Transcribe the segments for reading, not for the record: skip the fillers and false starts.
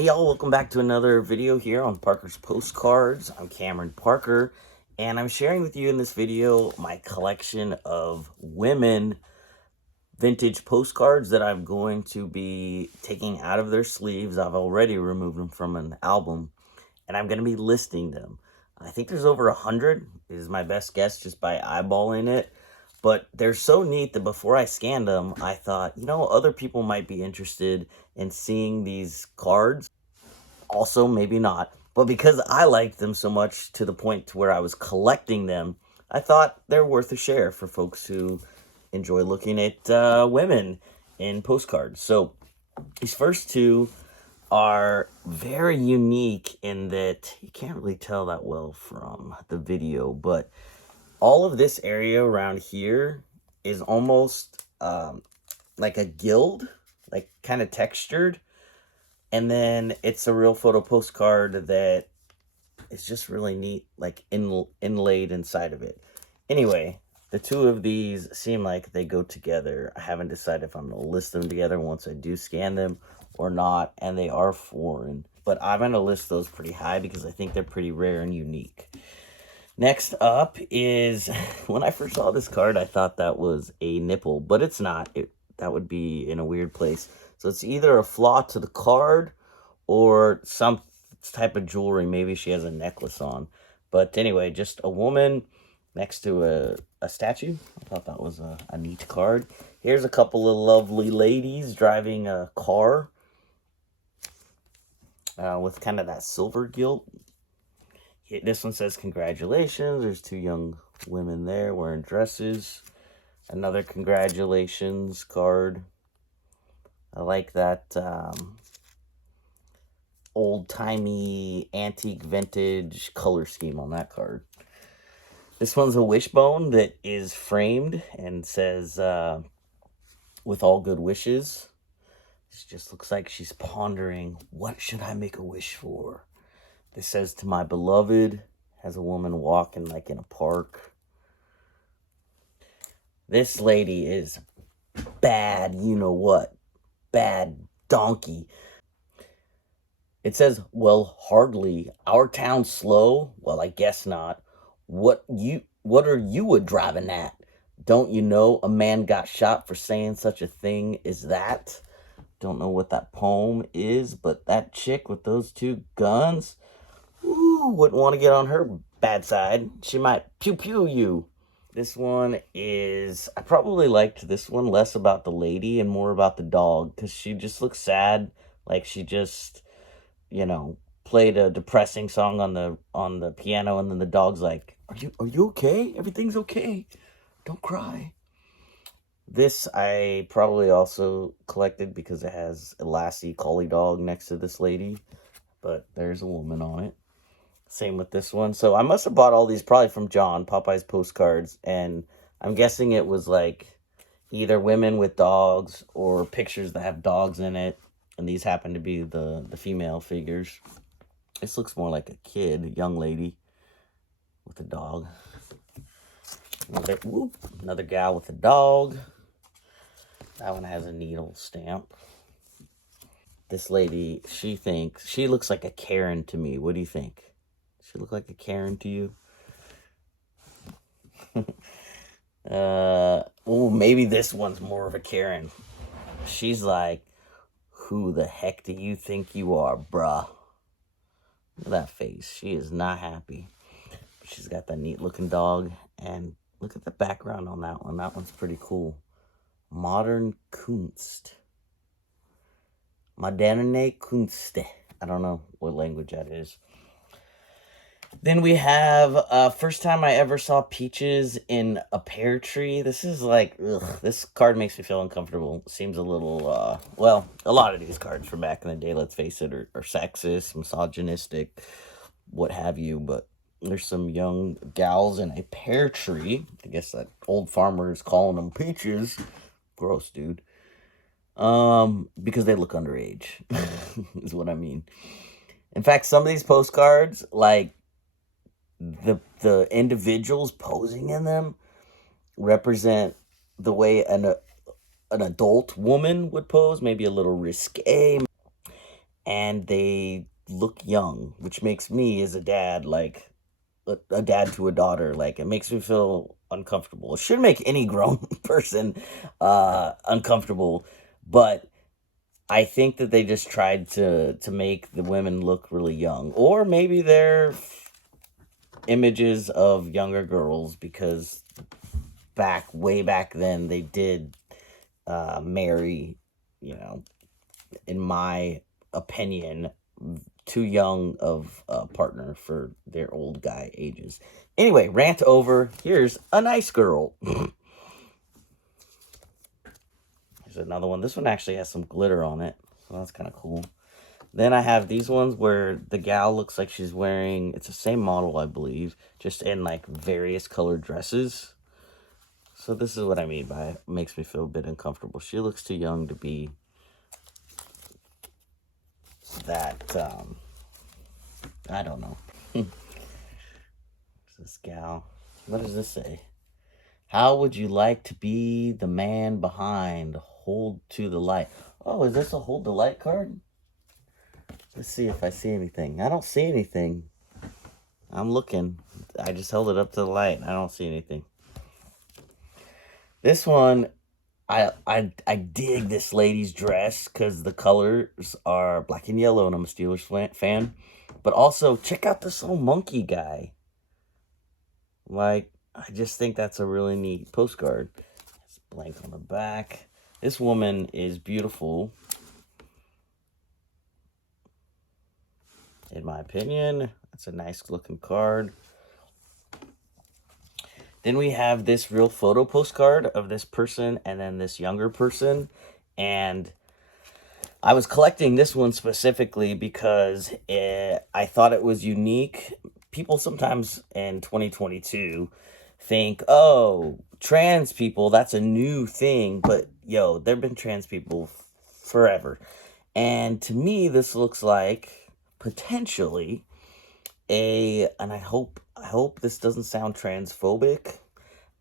Hey y'all, welcome back to another video here on Parker's Postcards. I'm Cameron Parker, and I'm sharing with you in this video my collection of women vintage postcards that I'm going to be taking out of their sleeves. I've already removed them from an album, and I'm going to be listing them. I think there's over 100 is my best guess just by eyeballing it. But they're so neat that before I scanned them, I thought, other people might be interested in seeing these cards. Also, maybe not. But because I liked them so much to the point to where I was collecting them, I thought they're worth a share for folks who enjoy looking at women in postcards. So these first two are very unique in that you can't really tell that well from the video, but all of this area around here is almost like a gild, like kind of textured. And then it's a real photo postcard that is just really neat, like inlaid inside of it. Anyway, the two of these seem like they go together. I haven't decided if I'm going to list them together once I do scan them or not, and they are foreign. But I'm going to list those pretty high because I think they're pretty rare and unique. Next up is, when I first saw this card, I thought that was a nipple, but it's not. That would be in a weird place. So it's either a flaw to the card or some type of jewelry. Maybe she has a necklace on. But anyway, just a woman next to a statue. I thought that was a neat card. Here's a couple of lovely ladies driving a car with kind of that silver gilt. This one says congratulations. There's two young women there wearing dresses. Another congratulations card. I like that old-timey, antique, vintage color scheme on that card. This one's a wishbone that is framed and says, with all good wishes. This just looks like she's pondering, what should I make a wish for? This says, to my beloved, has a woman walking like in a park. This lady is bad, you know what? Bad donkey. It says, well, hardly. Our town slow? Well, I guess not. What are you a driving at? Don't you know a man got shot for saying such a thing as that? Don't know what that poem is, but that chick with those two guns, ooh, wouldn't want to get on her bad side. She might pew-pew you. This one is, I probably liked this one less about the lady and more about the dog, because she just looks sad, like she just, played a depressing song on the piano, and then the dog's like, are you okay? Everything's okay. Don't cry. This I probably also collected because it has a lassie collie dog next to this lady, but there's a woman on it. Same with this one. So I must have bought all these probably from John, Popeye's Postcards, and I'm guessing it was like either women with dogs or pictures that have dogs in it, and these happen to be the female figures. This looks more like a kid, a young lady with a dog. Another gal with a dog. That one has a needle stamp. This lady, she looks like a Karen to me. What do you think? She look like a Karen to you? Maybe this one's more of a Karen. She's like, who the heck do you think you are, bruh? Look at that face. She is not happy. She's got that neat looking dog. And look at the background on that one. That one's pretty cool. Modern Kunst. Moderne Kunst. I don't know what language that is. Then we have, first time I ever saw peaches in a pear tree. This is like, this card makes me feel uncomfortable. Seems a little, well, a lot of these cards from back in the day, let's face it, are sexist, misogynistic, what have you. But there's some young gals in a pear tree. I guess that old farmer is calling them peaches. Gross, dude. Because they look underage, is what I mean. In fact, some of these postcards, like, the individuals posing in them represent the way an adult woman would pose, maybe a little risque. and they look young, which makes me as a dad, like a dad to a daughter, like it makes me feel uncomfortable. It should make any grown person uncomfortable, but I think that they just tried to make the women look really young, or maybe they're images of younger girls, because way back then they did marry, you know, in my opinion, too young of a partner for their old guy ages. Anyway, rant over. Here's a nice girl. Here's another one. This one actually has some glitter on it, so that's kind of cool. Then I have these ones where the gal looks like she's wearing, it's the same model, I believe, just in like various colored dresses. So this is what I mean by it makes me feel a bit uncomfortable. She looks too young to be that, I don't know. This gal, what does this say? How would you like to be the man behind? Hold to the light. Oh, is this a hold the light card? Let's see if I see anything. I don't see anything. I'm looking. I just held it up to the light. I don't see anything. This one, I dig this lady's dress because the colors are black and yellow, and I'm a Steelers fan. But also, check out this little monkey guy. Like, I just think that's a really neat postcard. It's blank on the back. This woman is beautiful, in my opinion. That's a nice looking card. Then we have this real photo postcard of this person and then this younger person. And I was collecting this one specifically because I thought it was unique. People sometimes in 2022 think, oh, trans people, that's a new thing. But, yo, there have been trans people forever. And to me, this looks like potentially and I hope this doesn't sound transphobic,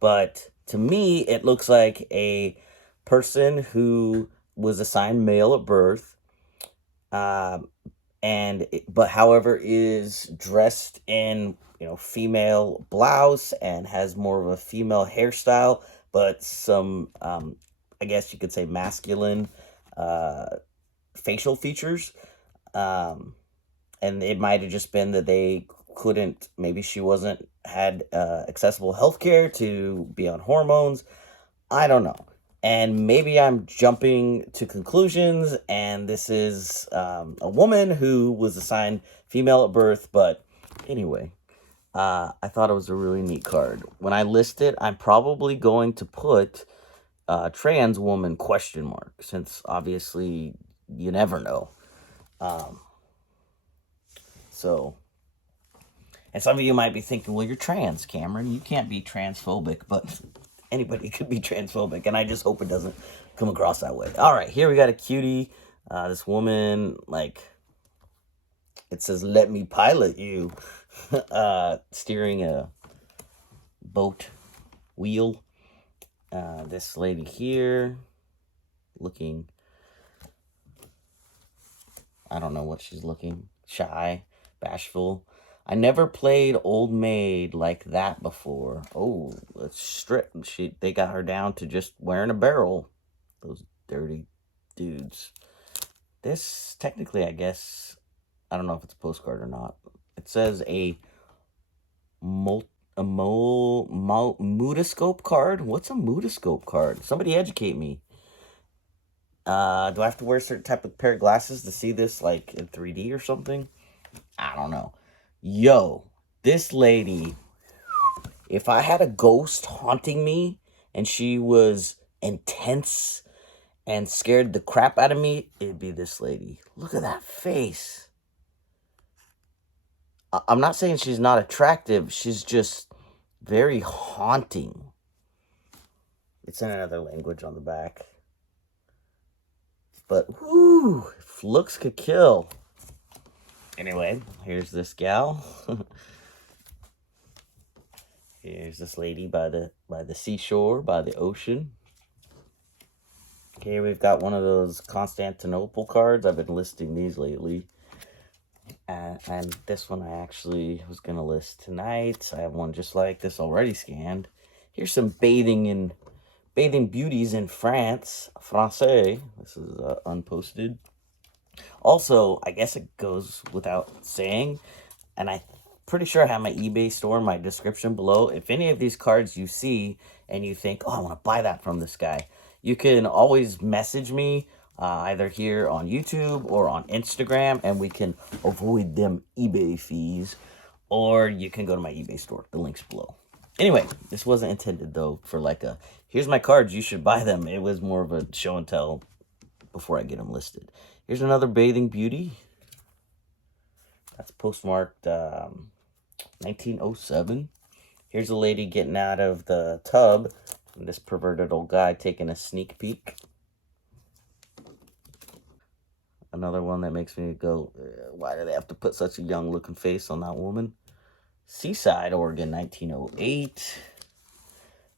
but to me, it looks like a person who was assigned male at birth, um, but however is dressed in, female blouse and has more of a female hairstyle, but some, I guess you could say masculine, facial features. Um, and it might have just been that they couldn't, maybe she wasn't had accessible healthcare to be on hormones. I don't know. And maybe I'm jumping to conclusions, and this is a woman who was assigned female at birth. But anyway, I thought it was a really neat card. When I list it, I'm probably going to put trans woman question mark, since obviously you never know. So, and some of you might be thinking, well, you're trans, Cameron. You can't be transphobic, but anybody could be transphobic, and I just hope it doesn't come across that way. All right, here we got a cutie. This woman, like, it says, let me pilot you, steering a boat wheel. This lady here, looking, I don't know what she's looking, shy, bashful. I never played Old Maid like that before. Oh, let's strip. They got her down to just wearing a barrel. Those dirty dudes. This, technically, I guess, I don't know if it's a postcard or not. It says a mutoscope card? What's a mutoscope card? Somebody educate me. Do I have to wear a certain type of pair of glasses to see this, like, in 3D or something? I don't know. Yo, this lady, if I had a ghost haunting me and she was intense and scared the crap out of me, it'd be this lady. Look at that face. I'm not saying she's not attractive. She's just very haunting. It's in another language on the back. But, whoo, looks could kill. Anyway, here's this gal. Here's this lady by the seashore, by the ocean. Here we've got one of those Constantinople cards. I've been listing these lately. And this one I actually was going to list tonight. I have one just like this already scanned. Here's some bathing beauties in France. Francais. This is unposted. Also, I guess it goes without saying, and I'm pretty sure I have my eBay store in my description below. If any of these cards you see and you think, oh, I want to buy that from this guy, you can always message me either here on YouTube or on Instagram, and we can avoid them eBay fees, or you can go to my eBay store. The link's below. Anyway, this wasn't intended, though, for like a, here's my cards, you should buy them. It was more of a show and tell before I get them listed. Here's another bathing beauty. That's postmarked 1907. Here's a lady getting out of the tub, and this perverted old guy taking a sneak peek. Another one that makes me go, why do they have to put such a young looking face on that woman? Seaside, Oregon, 1908.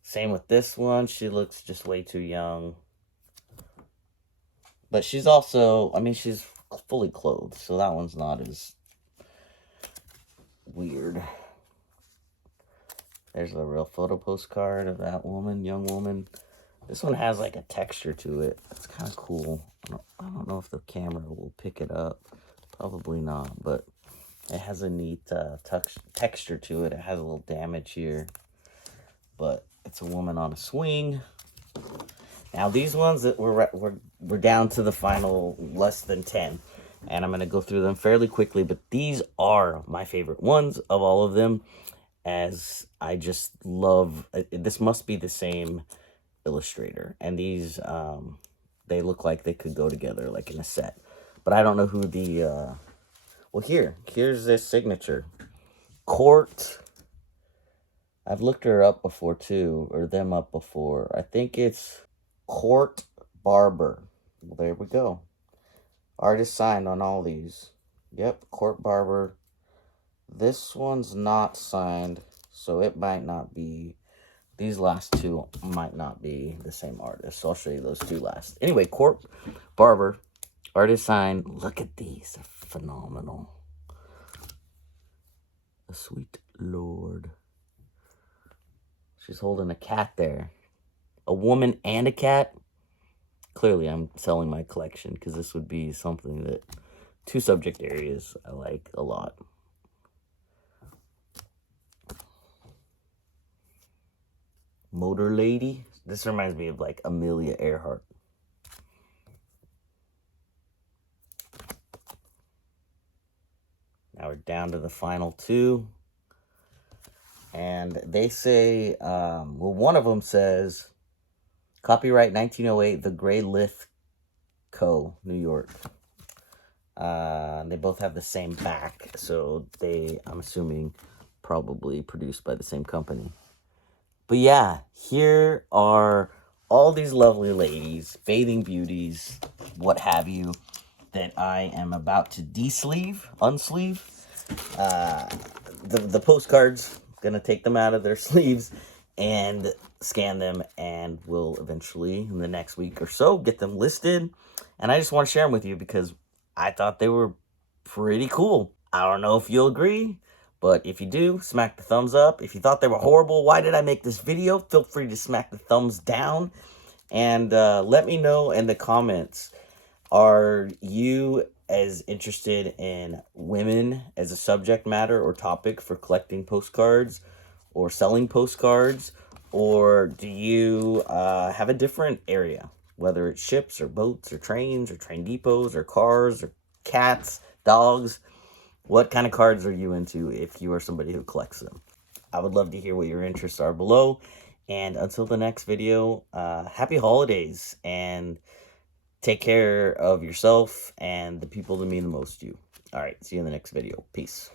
Same with this one. She looks just way too young. But she's also, I mean, she's fully clothed, so that one's not as weird. There's a real photo postcard of that woman, young woman. This one has like a texture to it. It's kind of cool. I don't know if the camera will pick it up. Probably not, but it has a neat texture to it. It has a little damage here, but it's a woman on a swing. Now these ones that we're down to the final less than 10, and I'm gonna go through them fairly quickly. But these are my favorite ones of all of them, as I just love. This must be the same illustrator, and these they look like they could go together like in a set. But I don't know who the well, here's this signature. Court. I've looked her up before too, or them up before. I think it's Court Barber. Well, there we go. Artist signed on all these. Yep, Court Barber. This one's not signed, so it might not be. These last two might not be the same artist, so I'll show you those two last. Anyway, Court Barber, artist signed. Look at these. They're phenomenal. The sweet Lord. She's holding a cat there. A woman and a cat. Clearly, I'm selling my collection because this would be something that, two subject areas I like a lot. Motor Lady. This reminds me of like Amelia Earhart. Now we're down to the final two. And they say, well, one of them says, copyright 1908, The Gray Lith Co., New York. They both have the same back, so I'm assuming, probably produced by the same company. But yeah, here are all these lovely ladies, bathing beauties, what have you, that I am about to unsleeve. The postcards, gonna take them out of their sleeves and scan them, and we'll eventually, in the next week or so, get them listed. And I just want to share them with you because I thought they were pretty cool. I don't know if you'll agree, but if you do, smack the thumbs up. If you thought they were horrible, why did I make this video? Feel free to smack the thumbs down. And let me know in the comments, are you as interested in women as a subject matter or topic for collecting postcards or selling postcards? Or do you have a different area, whether it's ships or boats or trains or train depots or cars or cats, dogs? What kind of cards are you into if you are somebody who collects them? I would love to hear what your interests are below. And until the next video, happy holidays, and take care of yourself and the people that mean the most to you. All right, see you in the next video. Peace.